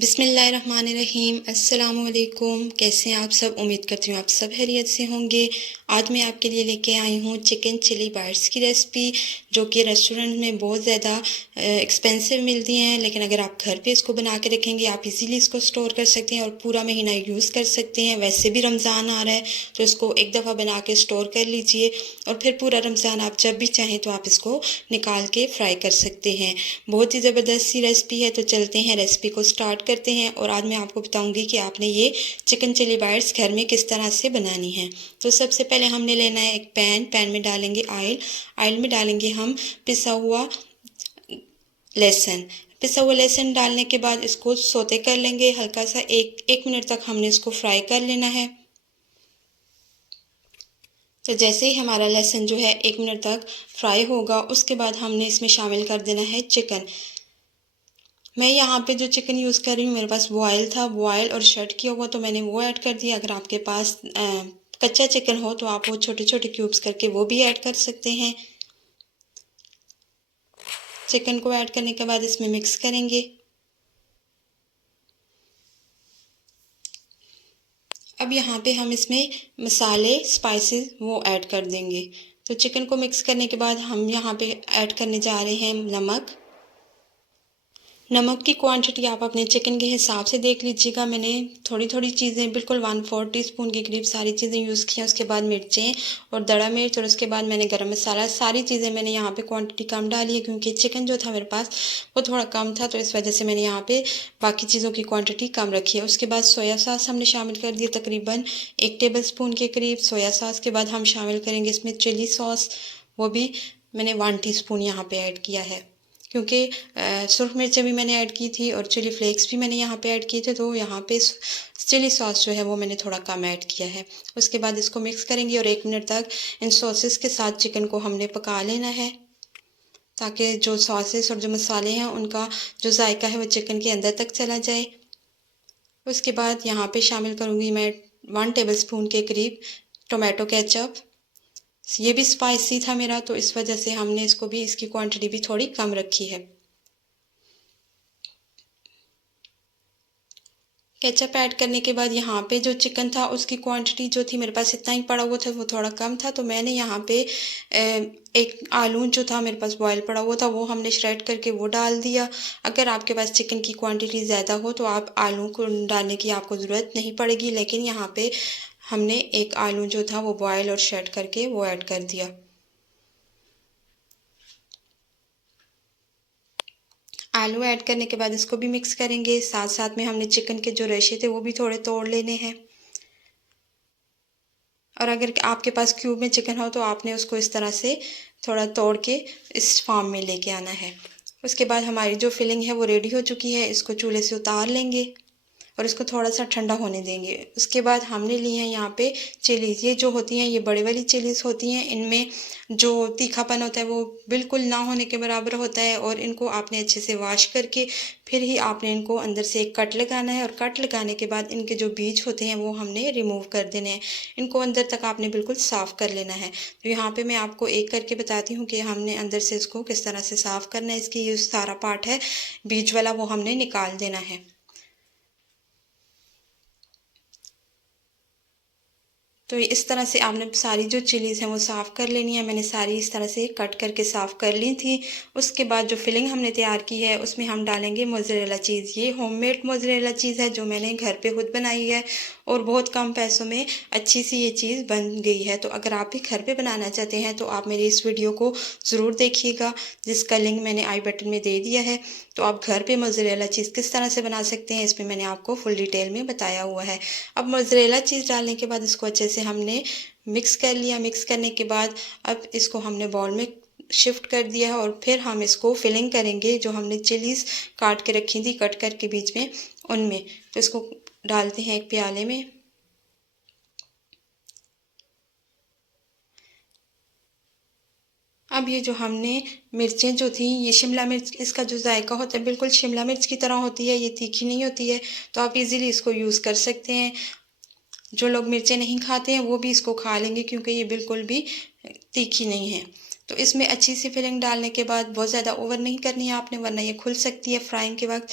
बिस्मिल्लाहिर्रहमानिर्रहीम। अस्सलाम वालेकुम। कैसे हैं आप सब? उम्मीद करती हूँ आप सब खैरियत से होंगे। आज मैं आपके लिए लेके आई हूँ चिकन चिली बाइट्स की रेसिपी, जो कि रेस्टोरेंट में बहुत ज़्यादा एक्सपेंसिव मिलती हैं, लेकिन अगर आप घर पे इसको बना के रखेंगे आप इजीली इसको स्टोर कर सकते हैं और पूरा महीना यूज़ कर सकते हैं। वैसे भी रमज़ान आ रहा है तो इसको एक दफ़ा बना के स्टोर कर लीजिए और फिर पूरा रमज़ान आप जब भी चाहें तो आप इसको निकाल के फ्राई कर सकते हैं। बहुत ही ज़बरदस्त सी रेसिपी है। तो चलते हैं रेसिपी को स्टार्ट करते हैं और आज मैं आपको बताऊंगी कि आपने ये चिकन चिली बाइट्स घर में किस तरह से बनानी है। तो सबसे पहले हमने लेना है एक पैन में डालेंगे ऑयल में डालेंगे हम पिसा हुआ लहसुन डालने के बाद इसको सोते कर लेंगे हल्का सा। एक मिनट तक हमने इसको फ्राई कर लेना है। तो जैसे ही हमारा लहसुन जो है 1 मिनट तक फ्राई होगा, उसके बाद हमने इसमें शामिल कर देना है चिकन। मैं यहाँ पे जो चिकन यूज़ कर रही हूँ, मेरे पास बॉयल और शर्ट किया हुआ, तो मैंने वो ऐड कर दिया। अगर आपके पास कच्चा चिकन हो तो आप वो छोटे छोटे क्यूब्स करके वो भी ऐड कर सकते हैं। चिकन को ऐड करने के बाद इसमें मिक्स करेंगे। अब यहाँ पे हम इसमें मसाले स्पाइसेस वो ऐड कर देंगे। तो चिकन को मिक्स करने के बाद हम यहाँ पे ऐड करने जा रहे हैं नमक की क्वांटिटी आप अपने चिकन के हिसाब से देख लीजिएगा। मैंने थोड़ी थोड़ी चीज़ें, बिल्कुल 1/4 टीस्पून के करीब सारी चीज़ें यूज़ की हैं। उसके बाद मिर्चें और दड़ा मिर्च और उसके बाद मैंने गरम मसाला, सारी चीज़ें मैंने यहाँ पे क्वांटिटी कम डाली है क्योंकि चिकन जो था मेरे पास वो थोड़ा कम था, तो इस वजह से मैंने यहाँ पे बाकी चीज़ों की क्वान्टिटी कम रखी है। उसके बाद सोया सॉस हमने शामिल कर दिया, तकरीबन 1 टेबल स्पून के करीब सोया सॉस के बाद हम शामिल करेंगे इसमें चिली सॉस। वो भी मैंने 1 टीस्पून यहाँ पे ऐड किया है क्योंकि सुरख मिर्चें भी मैंने ऐड की थी और चिली फ्लेक्स भी मैंने यहाँ पे ऐड किए थे, तो यहाँ पे चिली सॉस जो है वो मैंने थोड़ा कम ऐड किया है। उसके बाद इसको मिक्स करेंगे और 1 मिनट तक इन सॉसेस के साथ चिकन को हमने पका लेना है, ताकि जो सॉसेस और जो मसाले हैं उनका जो जायका है वो चिकन के अंदर तक चला जाए। उसके बाद यहाँ पे शामिल करूँगी मैं 1 टेबल स्पून के करीब टोमेटो केचप। ये भी स्पाइसी था मेरा, तो इस वजह से हमने इसको भी, इसकी क्वांटिटी भी थोड़ी कम रखी है। केचप ऐड करने के बाद यहाँ पे जो चिकन था उसकी क्वांटिटी जो थी, मेरे पास इतना ही पड़ा हुआ था, वो थोड़ा कम था, तो मैंने यहाँ पे एक आलू जो था मेरे पास बॉयल पड़ा हुआ था वो हमने श्रेड करके वो डाल दिया। अगर आपके पास चिकन की क्वांटिटी ज़्यादा हो तो आप आलू को डालने की आपको ज़रूरत नहीं पड़ेगी, लेकिन यहाँ पे हमने एक आलू जो था वो बॉयल और श्रेड करके वो ऐड कर दिया। आलू ऐड करने के बाद इसको भी मिक्स करेंगे। साथ साथ में हमने चिकन के जो रेशे थे वो भी थोड़े तोड़ लेने हैं, और अगर आपके पास क्यूब में चिकन हो तो आपने उसको इस तरह से थोड़ा तोड़ के इस फॉर्म में लेके आना है। उसके बाद हमारी जो फिलिंग है वो रेडी हो चुकी है। इसको चूल्हे से उतार लेंगे और इसको थोड़ा सा ठंडा होने देंगे। उसके बाद हमने लिए हैं यहाँ पे चिलीज़। ये जो होती हैं ये बड़े वाली चिलीज़ होती हैं, इनमें जो तीखापन होता है वो बिल्कुल ना होने के बराबर होता है, और इनको आपने अच्छे से वॉश करके फिर ही आपने इनको अंदर से एक कट लगाना है, और कट लगाने के बाद इनके जो बीज होते हैं वो हमने रिमूव कर देने हैं। इनको अंदर तक आपने बिल्कुल साफ़ कर लेना है। तो यहाँ पे मैं आपको एक करके बताती हूँ कि हमने अंदर से इसको किस तरह से साफ़ करना है। इसकी ये सारा पार्ट है बीज वाला, वो हमने निकाल देना है। तो इस तरह से आपने सारी जो चिलीज़ हैं वो साफ़ कर लेनी है। मैंने सारी इस तरह से कट करके साफ़ कर ली थी। उसके बाद जो फिलिंग हमने तैयार की है उसमें हम डालेंगे मोज़रेला चीज़। ये होममेड मोज़रेला चीज़ है जो मैंने घर पे खुद बनाई है, और बहुत कम पैसों में अच्छी सी ये चीज़ बन गई है। तो अगर आप भी घर पे बनाना चाहते हैं तो आप मेरी इस वीडियो को ज़रूर देखिएगा, जिसका लिंक मैंने आई बटन में दे दिया है। तो आप घर पे मोज़रेला चीज़ किस तरह से बना सकते हैं इसमें मैंने आपको फुल डिटेल में बताया हुआ है। अब मोज़रेला चीज़ डालने के बाद इसको अच्छे से हमने मिक्स कर लिया। मिक्स करने के बाद अब इसको हमने बाउल में शिफ्ट कर दिया है, और फिर हम इसको फिलिंग करेंगे जो हमने चिलीज़ काट के रखी थी कट करके बीच में, उनमें। तो इसको डालते हैं एक प्याले में। अब ये जो हमने मिर्चें जो थी, ये शिमला मिर्च, इसका जो जायका होता है बिल्कुल शिमला मिर्च की तरह होती है, ये तीखी नहीं होती है, तो आप इजीली इसको यूज़ कर सकते हैं। जो लोग मिर्चें नहीं खाते हैं वो भी इसको खा लेंगे क्योंकि ये बिल्कुल भी तीखी नहीं है। तो इसमें अच्छी सी फिलिंग डालने के बाद बहुत ज़्यादा ओवर नहीं करनी है आपने, वरना ये खुल सकती है फ्राइंग के वक्त।